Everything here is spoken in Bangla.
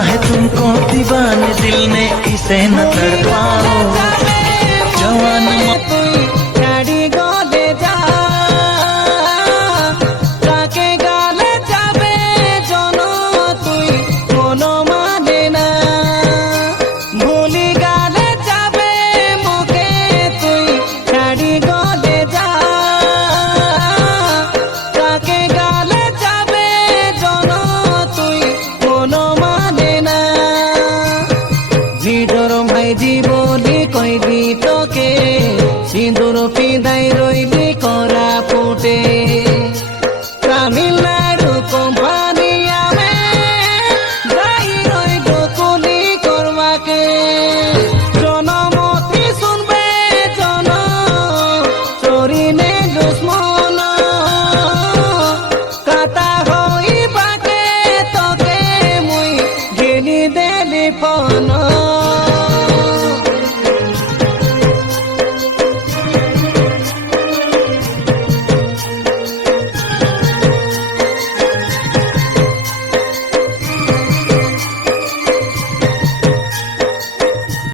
है तुमको दीवाने दिल ने इसे न तड़पाओ जवान জীবনে কইলি তোকে সিঁদুর পিঁধাই রইলি করা ফুটে তামিলনাড়ু কোম্পানি আমি যাই রইল কুলি করবাকে জনমতি শুনবে জন চরিনে দুশ্মন কাটা হইবাকে তোকে মুই গেলি দেলি ফোন